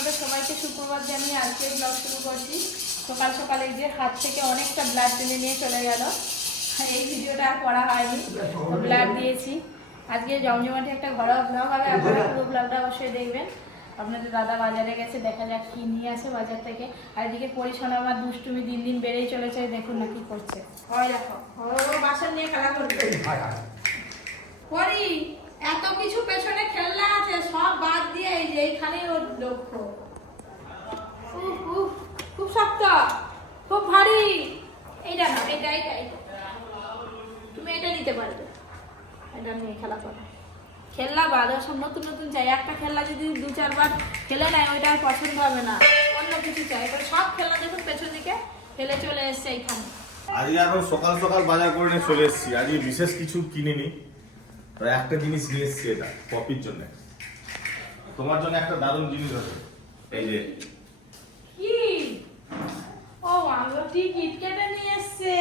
আপনাদের সবাইকে সুপ্রভাত জানিয়ে আজকে ব্লগ শুরু করছি। সকাল সকালে যে হাত থেকে অনেকটা ব্লাড টেনে নিয়ে চলে গেল। এই ভিডিওটা আর করা হয়নি। ব্লাড দিয়েছি। আজকে জমজমাটি একটা ঘরোয়া ব্লগ হবে। আপনারা পুরো ব্লগটা অবশ্যই দেখবেন। আপনাদের দাদা বাজারে গেছে দেখা যাক কি নিয়ে আসে বাজার থেকে। আর এদিকে পরিচ্ছন্ন আমার দুষ্টুমি দিন দিন বেড়েই চলেছে। দেখুন না কি করছে। হয় দেখো। ও বাসন নিয়ে খেলা করবে। করি এত কিছু পেছনে খেলনা আছে, সব বাদ দিয়ে এই যে এইখানেই ওর লক্ষ্য। খুব শক্ত, খুব ভারী। এইটা না এটা এটা তুমি এটা নিতে পারবে। এটা নিয়ে খেলা করো। খেলনা বাদ সব নতুন নতুন চাই। একটা খেলনা যদি দু, চারবার খেলে নেয়, ওইটা আর পছন্দ হবে না। অন্য কিছু চাই। এবার সব খেলনা দেখুন, পেছন দিকে ফেলে চলে এসছে এইখানে। আজকে এখন সকাল সকাল বাজার করে নিয়ে চলে এসেছি। আজকে বিশেষ কিছু কিনিনি। একটা জিনিস নিয়ে এসেছি এটা কপির জন্য। তোমার জন্য একটা দারুণ জিনিস আছে। এই যে কি? ও আলো টিকিট কেটে নিয়ে এসছে।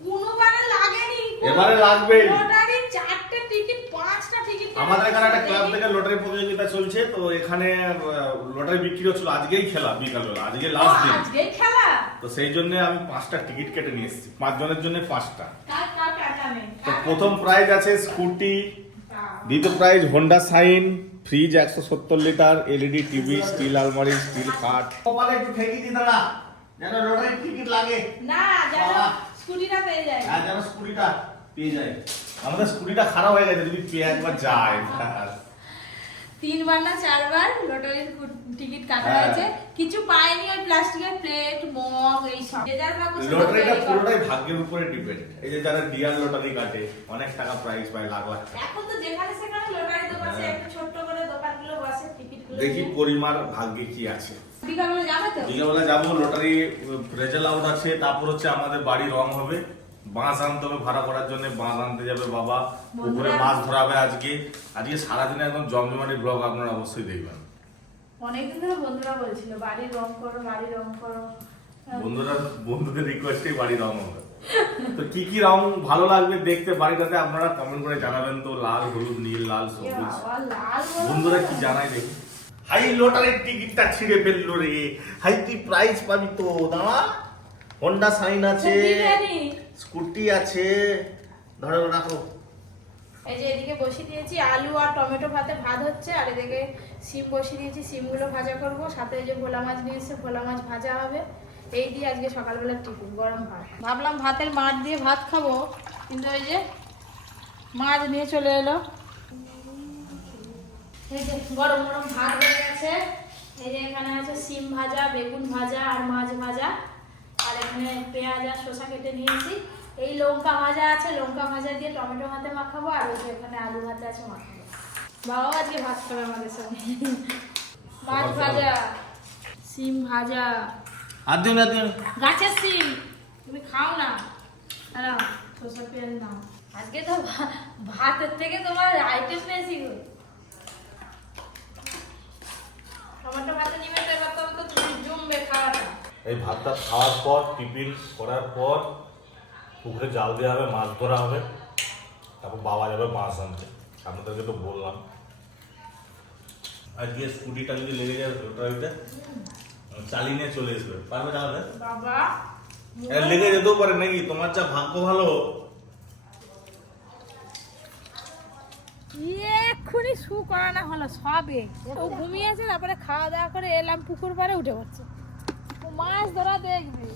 কোনোবারে লাগেনি এবারে লাগবেই। লটারি চারটে টিকিট পাঁচটা টিকিট আমাদের এখানে একটা ক্লাব থেকে লটারি প্রতিযোগিতা চলছে তো এখানে লটারি বিক্রি হচ্ছিল আজকেই খেলা বিকালবেলা আজকে লাস্ট দিন আজকেই খেলা? তো সেই জন্য আমি পাঁচটা টিকিট কেটে নিয়ে এসেছি পাঁচ জনের জন্য পাঁচটা। তো প্রথম প্রাইজ আছে স্কুটি দ্বিতীয় প্রাইজ হোন্ডা সাইন ফ্রিজ একশো সত্তর লিটার এলইডি টিভি স্টিল আলমারি স্টিল খাট। কপালে একটু ঠেকি দি দাদা যেন লটারির টিকিট লাগে। না যেন স্কুটিটা পেয়ে যায়। আর যেন স্কুটিটা পেয়ে যায়। আমাদের স্কুটিটা খারাপ হয়ে গেছে যদি পেয়ে একবার যায়। তিনবার না চারবার লটারির টিকিট কাটা হ্যাঁ। হয়েছে। কিছু পায়নি ওই প্লাস্টিকের প্লেট মগ এই সব। লটারিটা পুরোটাই ভাগ্যের উপরে ডিপেন্ড এই যে যারা ডিয়ার লটারি কাটে অনেক টাকা প্রাইজ পায় লাখ লাখ এখন তো যেখানে সেখানে লটারি দোকান আছে হ্যাঁ। একটু ছোট্ট করে দোকানগুলো বসে টিকিটগুলো দেখি পরিমার ভাগ্যে কি আছে। বিকালবেলা যাবে তো? বিকেলবেলা যাব লটারি রেজাল্ট আউট আছে তারপর হচ্ছে আমাদের বাড়ি রং হবে। বাঁশ আনতে হবে ভাড়া করার জন্য বাঁশ আনতে যাবে বাবা পুকুরে মাছ ধরাবে আজকে। আজকে সারাদিনে একদম জমজমাটি ব্লগ আপনারা অবশ্যই দেখবেন। অনেকদিন ধরে বন্ধুরা বলছিল বাড়ি রং করো বাড়ি রং করো। বন্ধুরা বন্ধুদের বাড়ি রং হবে। তো কি কি রং ভালো লাগবে দেখতে বাড়িটাতে আপনারা কমেন্ট করে জানাবেন তো লাল হলুদ নীল লাল সবুজ। বন্ধুরা কি জানাই দেখি হাই লটারির টিকিটটা ছিঁড়ে ফেলল রে। হাই তুই প্রাইজ পাবি তো দাঁড়া। হোন্ডা সাইন আছে? স্কুটি আছে। ধরো, রাখো। এই যে এদিকে বসিয়ে দিয়েছি, আলু আর টমেটো ভাতে ভাত হচ্ছে, আর এদিকে সিম বসিয়ে দিয়েছি, সিমগুলো ভাজা করব, সাথে এই যে ভোলা মাছ নিয়ে ভোলা মাছ ভাজা হবে। এই দিয়ে আজকে সকালবেলা টিফিন, গরম ভাত। ভাবলাম ভাতের মাছ দিয়ে ভাত খাব, কিন্তু ওই যে মাছ নিয়ে চলে এলো। এই যে গরম গরম ভাত হয়ে গেছে। এই যে এখানে আছে সিম ভাজা, বেগুন ভাজা, আর মাছ ভাজা। এখানে পেঁয়াজ আর শসা কেটে নিয়েছি। এই লঙ্কা ভাজা আছে লঙ্কা ভাজা দিয়ে টমেটো ভাতে মাখাবো আর ওই এখানে আলু ভাতে আছে মাখাবো। বাবাও আজকে ভাত খাবে আমাদের সঙ্গে। মাছ ভাজা সিম ভাজা। আর দিন আর দিন গাছের সিম তুমি খাও না। দাঁড়াও শসা পেঁয়াজ নাও। আজকে তো ভাতের থেকে তোমার আইটেম বেশি গো। টমেটো ভাতে নিবে তো এবার তো জমবে খাওয়াটা। এই ভাতটা খাওয়ার পর টিফিন করার পর পুকুরে জাল দেওয়া হবে মাছ ধরা হবে। তারপর বাবা যাবে মাছ আনতে। আপনাদেরকে তো বললাম। আর গিয়ে স্কুটিটা যদি লেগে যায় লটারিতে চালিয়ে নিয়ে চলে আসবে। পারবে যাবে বাবা লেগে যেতেও পারে নাকি? তোমার যা ভাগ্য ভালো। এক্ষুনি শু করানো হলো সবে। ও ঘুমিয়েছে তারপরে খাওয়া দাওয়া করে এলাম পুকুর পাড়ে উঠে পড়ছে। মাছ ধরা দেখবি।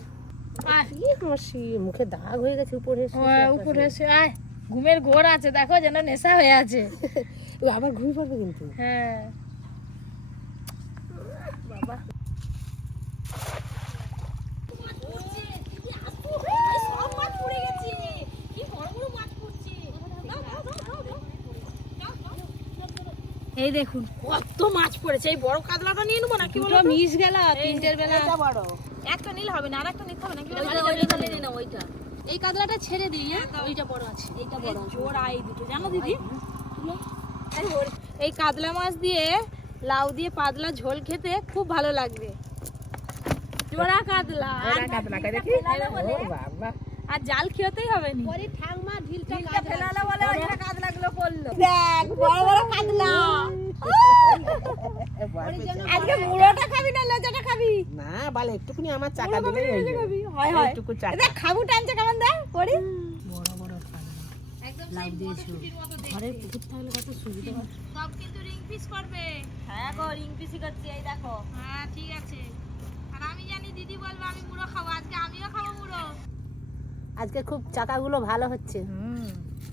মুখে দাগ হয়ে গেছে উপরে। উপরে এসে আয়। ঘুমের ঘোর আছে দেখো যেন নেশা হয়ে আছে। আবার ঘুমিয়ে পড়বে কিন্তু। হ্যাঁ। বাবা। এই দেখুন কত মাছ পড়েছে। এই বড় কাতলাটা নিয়ে নেব নাকি বলো তো? মিস গেল তিনটের বেলা। বড়। একটা নিলে হবে না আর একটা নিতে হবে নাকি? ওইটা এই কাতলাটা ছেড়ে দিই হ্যাঁ? ওইটা বড় আছে এইটা বড় আছে। জোড়া এই দুটো জানো দিদি? এই কাতলা মাছ দিয়ে লাউ দিয়ে পাতলা ঝোল খেতে খুব ভালো লাগবে। জোড়া কাতলা। দেখি। বাবা। আর জাল খেতেই হবে নি। পরে ঠাকমা ঢিলটা ফেলালে বলে ওইখানে কাতলাগুলো পড়ল দেখ বড় বড় কাতলা। আজকে মুড়োটা না বলে একটুকুনি আমার চাকা খাবি, হয়ে। খাবি। হয় হয়। এইটুকু চাকা। দেখ, খাবু টানছে কেমন দেখ পরি বড় বড় একদম সেই দিয়েছ। মতো দেখতে। ঘরে পুকুর থাকলে কত সুবিধা। সব কিন্তু রিং পিস করবে। হ্যাঁ গো রিং পিসি করছি এই দেখো। হ্যাঁ ঠিক আছে। আর আমি জানি দিদি বলবে আমি মুড়ো খাব আজকে আমিও খাব মুড়ো। আজকে খুব চাকাগুলো ভালো হচ্ছে।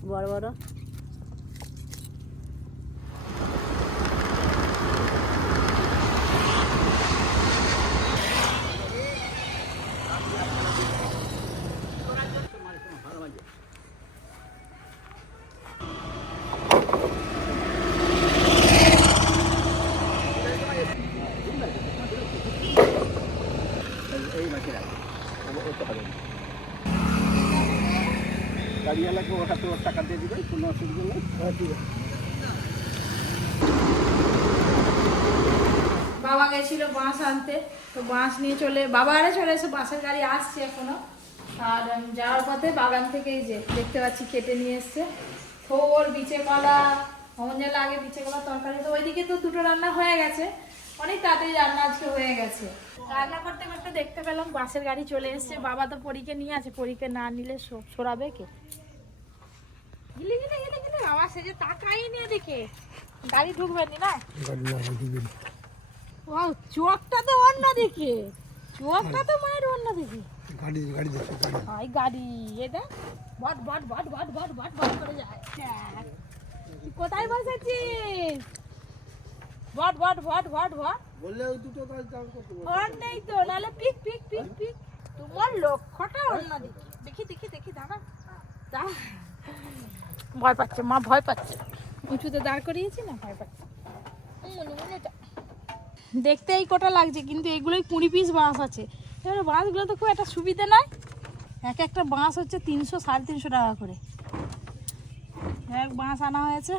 বড় বড়। গেছিল বাঁশ আনতে। তো বাঁশ নিয়ে চলে বাবা আরে চলে এসে বাঁশের গাড়ি আসছে এখনও। আর যাওয়ার পথে বাগান থেকে এই যে দেখতে পাচ্ছি কেটে নিয়ে এসছে। থোর বিচে কলা অমঞ্জালা আগে বিচে কলা তরকারি। তো ওইদিকে তো দুটো রান্না হয়ে গেছে। অনেক তাড়াতাড়ি রান্না আজকে হয়ে গেছে। রান্না করতে করতে দেখতে পেলাম বাসের গাড়ি চলে এসছে। বাবা তো পরীকে নিয়ে আছে পরীকে না নিলে সরাবে কে? গিলে গিলে গিলে গিলে আমার সে যে তাকাই নিয়ে দেখে গাড়ি ঢুকবে নি? না ও চোখটা তো অন্যদিকে। চোখটা তো মায়ের অন্যদিকে। গাড়ি গাড়ি দেখো গাড়ি হাই গাড়ি এটা বট বট বট বট বট বট বট করে যায়। দেখ। তুই কোথায় বসেছিস? বট বট বট বট বট। বললে ওই দুটো গাছ দাম কত ওর নেই তো নাহলে পিক পিক পিক পিক। তোমার লক্ষ্যটা অন্যদিকে। দেখি দেখি দেখি দাঁড়া। দাঁড়া ভয় পাচ্ছে মা ভয় পাচ্ছে। উঁচুতে দাঁড় করিয়েছি না? ভয় পাচ্ছে। মনে মনে দেখতে এই কটা লাগছে কিন্তু এগুলোই কুড়ি পিস বাঁশ আছে। এবারে বাঁশগুলো তো খুব একটা সুবিধা নয়। এক একটা বাঁশ হচ্ছে তিনশো সাড়ে তিনশো টাকা করে। এক বাঁশ আনা হয়েছে।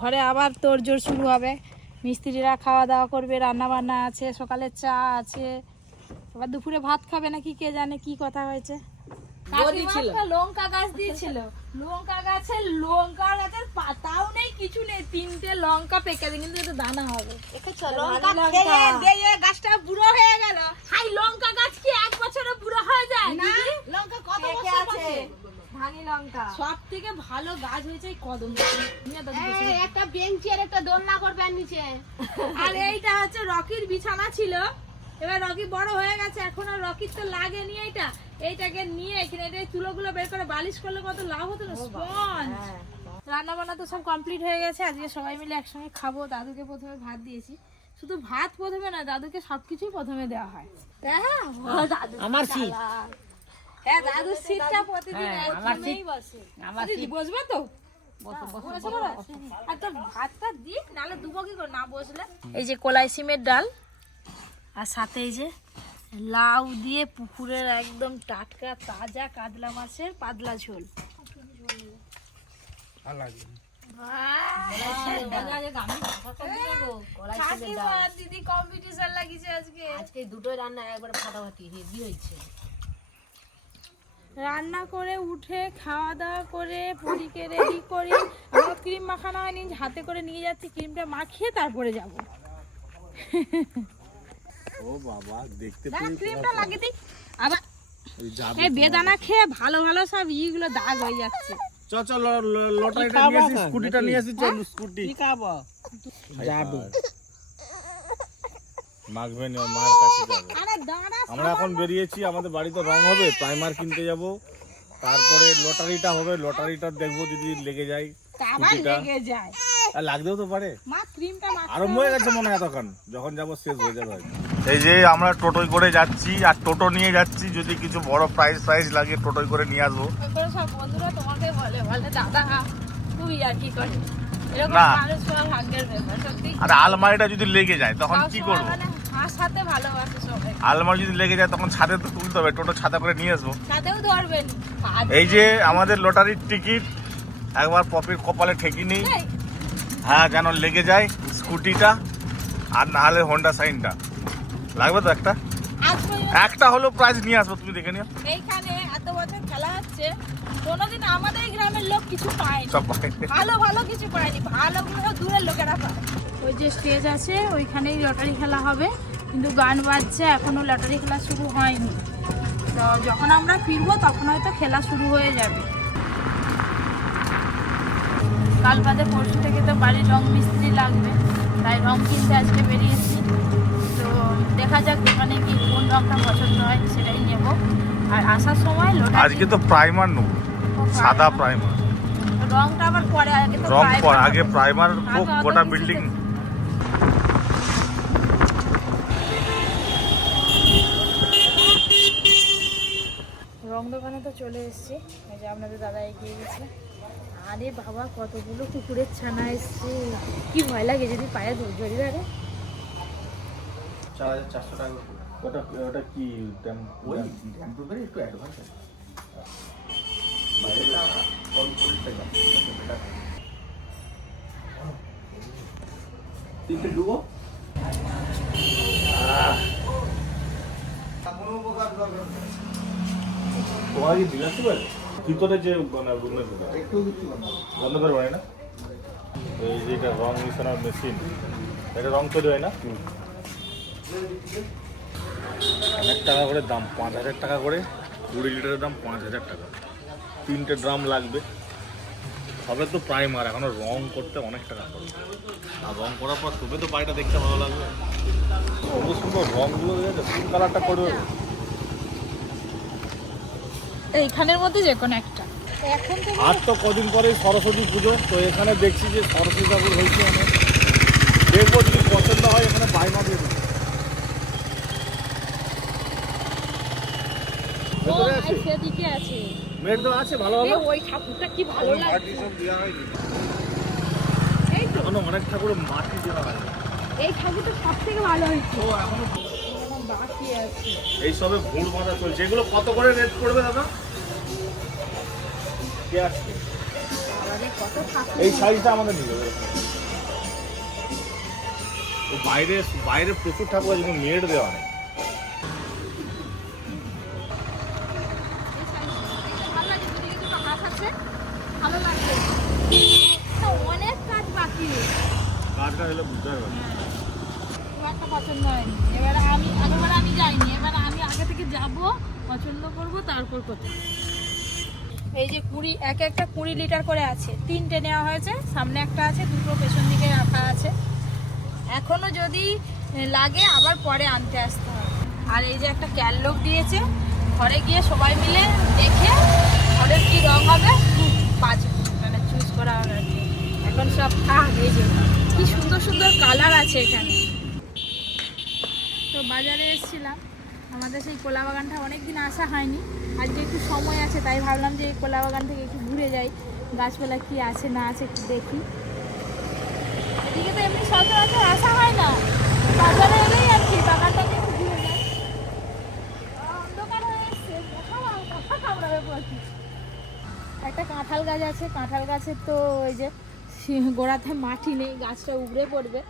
ঘরে আবার তোর জোর শুরু হবে। মিস্ত্রিরা খাওয়া দাওয়া করবে রান্না বান্না আছে সকালে চা আছে। আবার দুপুরে ভাত খাবে নাকি কে জানে কি কথা হয়েছে। লঙ্কা গাছ দিয়েছিল। লঙ্কা গাছের লঙ্কা গাছের পাতাও নেই কিছু নেই। তিনটে লঙ্কা পেকে কিন্তু এটা দানা হবে। গাছটা বুড়ো হয়ে গেল। হাই লঙ্কা গাছ কি এক বছরে বুড়ো হয়ে যায় না লঙ্কা কত বছর আছে। লঙ্কা। সব থেকে ভালো গাছ হয়েছে এই কদম একটা বেঞ্চি আর একটা দোলনা করবে আর নিচে। আর এইটা হচ্ছে রকির বিছানা ছিল। এবার রকি বড় হয়ে গেছে এখন আর রকির তো লাগে লাগেনি এইটা। এইটাকে নিয়ে এখানে এটা তুলোগুলো বের করে বালিশ করলে কত লাভ হতো না স্পঞ্জ। রান্না বান্না তো সব কমপ্লিট হয়ে গেছে আজকে সবাই মিলে একসঙ্গে খাব দাদুকে প্রথমে ভাত দিয়েছি। শুধু ভাত প্রথমে না দাদুকে সবকিছুই প্রথমে দেওয়া হয়। হ্যাঁ দাদু আমার সিট হ্যাঁ দাদুর সিটটা প্রতিদিন হ্যাঁ, বসে। আমার সিট। বসবে তো? আর তো ভাতটা দিক নাহলে দুবো কি করে? না বসলে। এই যে কলাই সিমের ডাল আর সাথে এই যে লাউ দিয়ে পুকুরের একদম টাটকা তাজা কাতলা মাছের পাতলা ঝোল। দিদি কম্পিটিশন লাগিয়েছে আজকে। আজকে দুটো রান্না একবার ফাটাফাটি হেভি হয়েছে। রান্না করে উঠে খাওয়া দাওয়া করে পরীকে রেডি করে আমার ক্রিম মাখানো হয়নি হাতে করে নিয়ে যাচ্ছি ক্রিমটা মাখিয়ে তারপরে যাব। ও বাবা দেখতে পেয়ে ক্রিমটা লাগিয়ে দিই। আবার এই বেদানা খেয়ে ভালো ভালো সব ইগুলো দাগ হয়ে যাচ্ছে। চ চ ল- ল- লটারিটা নিয়ে আসি স্কুটিটা নিয়ে আসি চল স্কুটি। কি খাব? যাবে মাখবে না মার কাছে যাবে। আমরা এখন বেরিয়েছি আমাদের বাড়িতে রং হবে প্রাইমার কিনতে যাব। তারপরে লটারিটা হবে লটারিটা দেখব যদি লেগে যায়। লেগে লাগতেও তো পারে। মা ক্রিমটা আরম্ভ হয়ে গেছে মনে হয় এতক্ষণ। যখন যাব শেষ হয়ে যাবে। এই যে আমরা টোটোয় করে যাচ্ছি আর টোটো নিয়ে যাচ্ছি যদি কিছু বড় প্রাইজ প্রাইজ লাগে টোটোয় করে নিয়ে আসব। না। আর আলমারিটা যদি লেগে যায় তখন কি করব? মানে আলমারি যদি লেগে যায় তখন ছাদে তো তুলতে হবে টোটো ছাদা করে নিয়ে আসব। এই যে আমাদের লটারির টিকিট একবার পপির কপালে ঠেকি নেই। হ্যাঁ যেন লেগে যায় স্কুটিটা আর না হলে হোন্ডা সাইনটা লাগবে তো একটা? একটা হলো প্রাইজ নিয়ে আসব তুমি দেখে নিও। এইখানে এত বছর খেলা হচ্ছে কোনোদিন আমাদের গ্রামের লোক কিছু পায়নি। সব। ভালো ভালো কিছু পায়নি ভালো দূরের লোকেরা পায়। ওই যে স্টেজ আছে ওইখানেই লটারি খেলা হবে। কিন্তু গান বাজছে এখনও লটারি খেলা শুরু হয়নি। তো যখন আমরা ফিরবো তখন হয়তো খেলা শুরু হয়ে যাবে। কাল বাদে পরশু থেকে তো বাড়ির রং মিস্ত্রি লাগবে তাই রং কিনতে আজকে বেরিয়েছি। তো দেখা যাক দোকানে কি কোন রংটা পছন্দ হয় সেটাই নেব। আর আসার সময় লোটা আজকে তো প্রাইমার নেব সাদা প্রাইমার রংটা আবার পরে আগে তো রং পর আগে প্রাইমার গোটা বিল্ডিং রং দোকানে তো চলে এসেছি। এই যে আপনাদের দাদা এগিয়ে গেছে। আরে বাবা কতগুলো কুকুরের ছানা এসছে। কি ভয় লাগে যদি পায়ে ধরে ধরি ধরে চার হাজার চারশো টাকা ওটা ওটা কি ওই টেম্পোরারি একটু অ্যাডভান্স আছে। বাইরেটা অল্প টাকা তিনটে ডুবো। তোমার কি দিন আসতে পারে ভিতরে? যে না বন্ধ করে না? এই যে এটা রং মিশানোর মেশিন এটা রং তৈরি হয় না? অনেক টাকা করে দাম পাঁচ হাজার টাকা করে কুড়ি লিটারের দাম পাঁচ হাজার টাকা। তিনটে ড্রাম লাগবে। সবে তো প্রাইমার এখনও রং করতে অনেক টাকা পড়বে আর রং করার পর তবে তো বাড়িটা দেখতে ভালো লাগবে। সুন্দর সুন্দর রংগুলো কালারটা করবে এইখানের মধ্যে যে কোনো একটা। আর তো কদিন পরেই সরস্বতী পুজো তো এখানে দেখছি যে সরস্বতী ঠাকুর হয়েছে। অনেক দেখব যদি পছন্দ হয় এখানে বাইমা দিয়ে দেবো ও ভেতরে আছে? সেদিকে আছে। মেট তো আছে ভালো ভালো ওই ঠাকুরটা কি ভালো লাগে এই তো। অনেক ঠাকুরের মাটি দেওয়া হয় এই ঠাকুরটা সব থেকে ভালো হয়েছে। তো এখনও এখন বাকি আছে। এই সবে ভুড় বাঁধা চলছে। এগুলো কত করে রেট পড়বে দাদা? কে আসছে কত ঠাকুর। এই সাইজটা আমাদের নিয়ে যাবে। বাইরে বাইরে প্রচুর ঠাকুর আছে মেড দেওয়া নেই। পছন্দ হয়নি। এবারে আমি আগেবারে আমি যাইনি, এবারে আমি আগে থেকে যাব, পছন্দ করব, তারপর কোথায় এই যে কুড়ি, এক একটা কুড়ি লিটার করে আছে। তিনটে নেওয়া হয়েছে, সামনে একটা আছে, দুটো পেছন দিকে রাখা আছে। এখনও যদি লাগে, আবার পরে আনতে আসতে হবে। আর এই যে একটা ক্যাললোক দিয়েছে, ঘরে গিয়ে সবাই মিলে দেখে, ঘরের কি রং হবে পাঁচ মানে চুজ করা হবে। এখন সব থাক এই যে। কি সুন্দর সুন্দর কালার আছে এখানে। তো বাজারে এসেছিলাম। আমাদের সেই কোলা বাগানটা অনেক দিন আসা হয়নি। আজকে একটু সময় আছে, তাই ভাবলাম যে এই কোলা বাগান থেকে একটু ঘুরে যাই। গাছপালা কি আছে, না আছে একটু দেখি। এদিকে তো এমনি সচরাচর আসা হয় না। বাজারে এলেই আর কি বাগানটাকে একটু ঘুরে যাই। একটা কাঁঠাল গাছ আছে, কাঁঠাল গাছের তো ওই যে গোড়াতে মাটি নেই গাছটা উবড়ে পড়বে।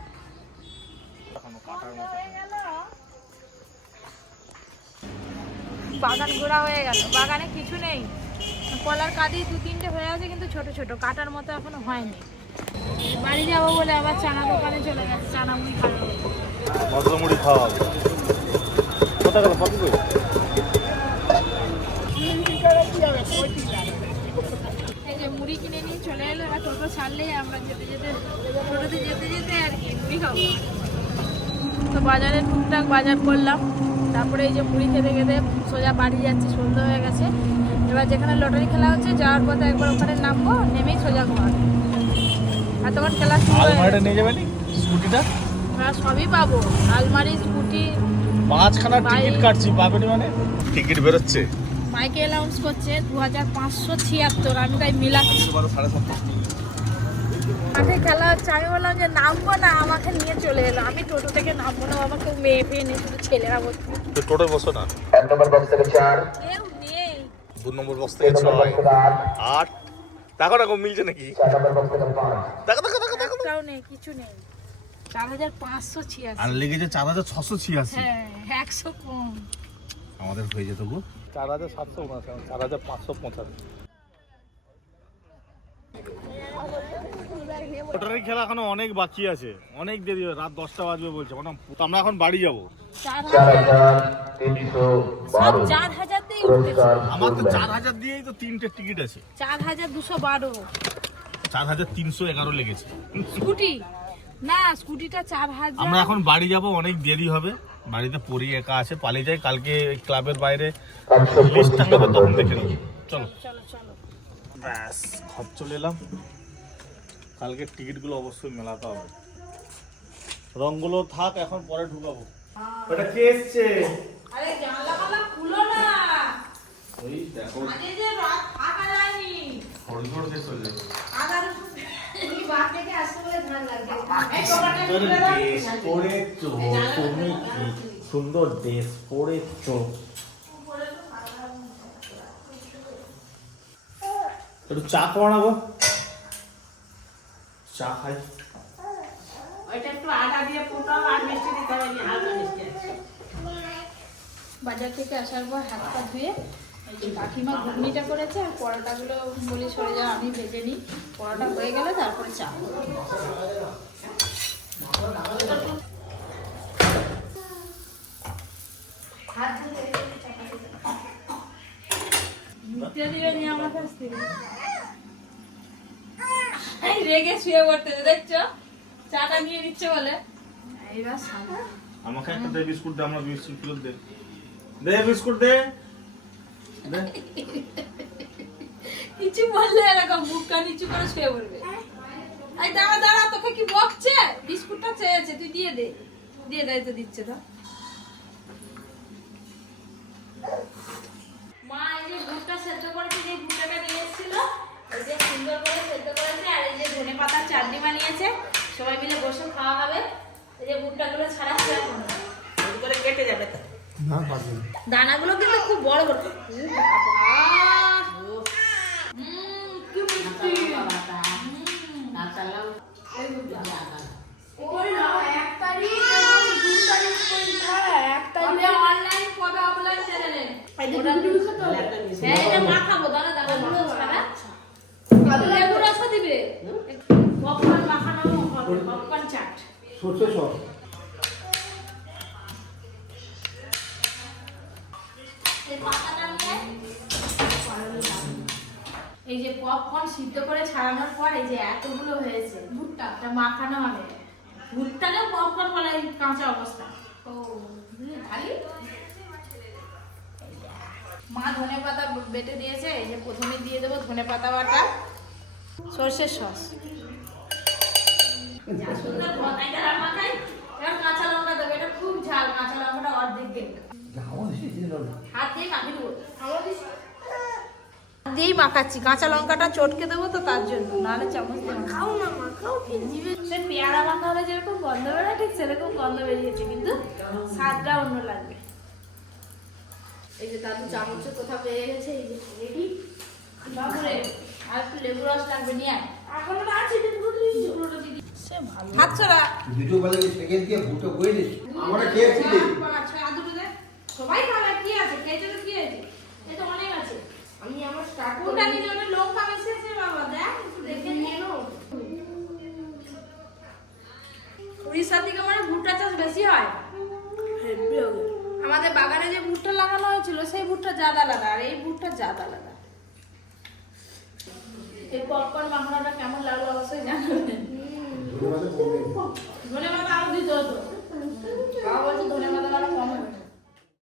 বাগান ঘোরা হয়ে গেল। বাগানে কিছু নেই। কলার কাঁদি দু তিনটে হয়ে আছে কিন্তু ছোট ছোট। কাটার মতো এখনও হয়নি। বাড়ি যাব বলে আবার চানা দোকানে চলে গেছে। চানা মুড়ি খাবে মুড়ি খাওয়া হবে। কোথায় গেল মুড়ি কিনে নিয়ে চলে এলো এবার টোটো ছাড়লেই আমরা যেতে যেতে টোটোতে যেতে যেতে আর কি মুড়ি খাব। তো বাজারে টুকটাক বাজার করলাম তারপরে এই যে মুড়ি খেতে খেতে সোজা বাড়ি যাচ্ছে সন্ধ্যা হয়ে গেছে। এবার যেখানে লটারি খেলা হচ্ছে যাওয়ার পথে একবার ওখানে নামবো নেমেই সোজা ঘর। আর তোমার খেলা হয়ে। নিয়ে স্কুটিটা? হ্যাঁ সবই পাবো। আলমারি স্কুটি পাঁচখানা টিকিট কাটছি পাবেনি মানে? টিকিট বেরোচ্ছে। মাইকে অ্যালাউন্স করছে দু হাজার পাঁচশো ছিয়াত্তর আমি তাই মিলাচ্ছি। মাঠে খেলা হচ্ছে আমি বললাম যে নামবো না আমাকে নিয়ে চলে এলো। আমি টোটো থেকে নামবো না আমাকে মেয়ে ফেয়ে নেই শুধু ছেলেরা বলছে টোটো বসো না। এক নম্বর বক্স থেকে চার। কেউ নেই। দু নম্বর বক্স থেকে ছয়। আট। দেখো না মিলছে নাকি? চার নম্বর বক্স থেকে পাঁচ। দেখো দেখো দেখো দেখো। নেই কিছু নেই। চার হাজার পাঁচশো ছিয়াশি। আর লেগেছে চার হাজার ছশো ছিয়াশি। হ্যাঁ একশো কম। আমাদের হয়ে যেত গো। চার হাজার সাতশো উনআশি চার হাজার পাঁচশো পঁচাশি। লটারির খেলা এখনও অনেক বাকি আছে। অনেক দেরি রাত দশটা বাজবে বলছে। মানে আমরা এখন বাড়ি যাব। আমার তো চার হাজার দিয়েই তো তিনটে টিকিট আছে। চার হাজার দুশো বারো। চার হাজার তিনশো এগারো লেগেছে। স্কুটি? না স্কুটিটা চার হাজার আমরা এখন বাড়ি যাব অনেক দেরি হবে। বাড়িতে পড়ি একা আছে পালিয়ে যাই কালকে ওই ক্লাবের বাইরে লিস্ট টাঙাবে তখন দেখে নেব। চলো। চলো চলো। ব্যাস ঘর চলে এলাম। কালকে টিকিটগুলো অবশ্যই মেলাতে হবে। রংগুলো থাক এখন পরে ঢুকাবো। ওটা কে এসছে? আরে জানলা খুলো না। ওই দেখো। আগে যে রাত থাকা যায়নি। হরিগড় হয়ে যাবে আদা রসুন এই বাপ থেকে আসতে বলে ধান লাগবে এই সুন্দর কপালটা খুলে দাও। ড্রেস পরেছো তুমি কি সুন্দর ড্রেস পরেছো একটু চা গো চা খাই ওইটা একটু বাজার থেকে আসার পর হাত পা ধুয়ে এই যে কাকিমা ঘুগনিটা করেছে আর পরোটাগুলো বলি সরে যাও আমি ভেজে নিই। পরোটা হয়ে গেলে তারপরে চা আমার কাছ থেকে। এই রেগে শুয়ে পড়তেছে দেখছ? চাটা নিয়ে নিচ্ছে বলে। আমাকে একটা বিস্কুট দে আমার বিস্কুট দে। দে বিস্কুট দে। কিছু বললে এরকম বুকটা নিচু করে শুয়ে পড়বে। এই দাঁড়া দাঁড়া তোকে কি বকছে? বিস্কুটটা চেয়েছে তুই দিয়ে দে। দিয়ে দেয় তো দিচ্ছে তো মা এই যে ভুট্টা সেদ্ধ করেছে যে ভুট্টাটা নিয়ে এসেছিল এই যে সুন্দর করে সেদ্ধ করেছে আর এই যে ধনে পাতার চাটনি বানিয়েছে সবাই মিলে বসে খাওয়া হবে। এই যে ভুট্টাগুলো ছাড়া করে কেটে যাবে তো। না পারবে দানাগুলো কিন্তু খুব বড় বড়। হ্যাঁ, মাখাবো, দাঁড়া, দাঁড়া, ছাড়া। লেবু রসও দিবে। popcorn মাখানো হবে, popcorn চাট। সর্ষে সর পপকর্ন সিদ্ধ করে ছাড়ানোর পর এই যে এতগুলো হয়েছে ভুট্টা। মাখানো হবে। ভুট্টাকে পপকর্ন বলে এই কাঁচা অবস্থা? ও মা ধনে পাতা বেটে দিয়েছে এই যে প্রথমে দিয়ে দেবো ধনে পাতা বাটা। সর্ষের সস। কাঁচা লঙ্কা দেবে এটা খুব ঝাল কাঁচা লঙ্কাটা অর্ধেক দেবে। হাত দিয়ে মাখিয়ে দেবো। হাত দিয়েই মাখাচ্ছি কাঁচা লঙ্কাটা চটকে দেবো তো তার জন্য নাহলে চামচ দিয়ে খাও না মাখাও সে পেয়ারা মাখা হলে যেরকম গন্ধ বেরোয় ঠিক সেরকম গন্ধ বেরিয়েছে কিন্তু স্বাদটা অন্য লাগবে এই যে দাদু চামচে কোথাও পেয়ে গেছে এই যে রেডি বাবুরে আর একটু লেবু রস লাগবে নিয়ে এখন আছে দিদি সে ভালো হাত ছড়া দুটো বেলা সেকেন্ড দিয়ে ভুটো করে দিস আমরা আচ্ছা দে সবাই খাবে কি আছে খেয়েছে তো কি আছে এই তো অনেক আছে আমি আমার স্টার্ট কোনটা নিয়ে যাবে লঙ্কা মিশিয়েছে বাবা দেখ একটু দেখে নিয়ে নো উড়িষ্যার দিকে মানে ভুট্টা চাষ বেশি হয়? আমাদের বাগানে যে ভুট্টা লাগানো হয়েছিল সেই ভুট্টা জাদা আলাদা আর এই ভুট্টা জাদা আলাদা। এই পপকর্ন মাখানোটা কেমন লাগল অবশ্যই জানাবেন। ধনে পাতা আরও দিতে হতো। বাবা